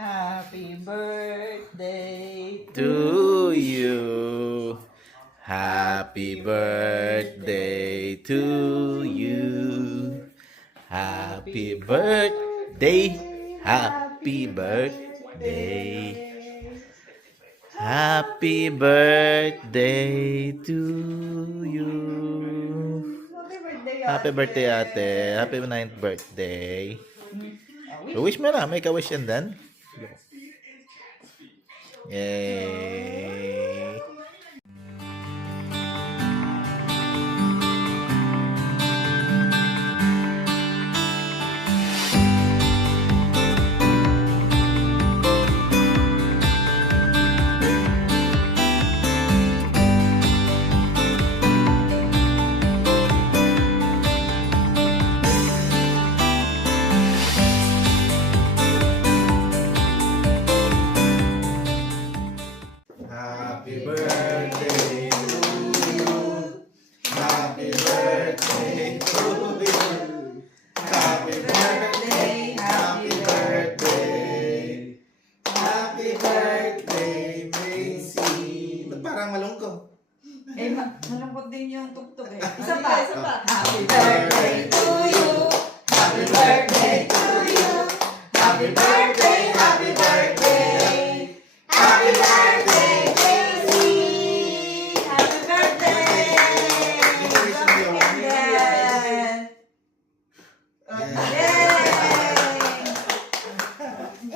Happy birthday To you. Happy birthday to you. Happy birthday. Happy birthday. Happy birthday to you. Happy birthday, Happy birthday, ate. Happy 9th birthday. Wish mo na. Make a wish and then. Yay. Happy birthday to you. Happy birthday to you. Happy birthday, happy birthday. Happy birthday, Macy. Ba't parang malungkot? Eh, malungkot din yung tugtog eh. Isa pa. Happy birthday to you. Happy birthday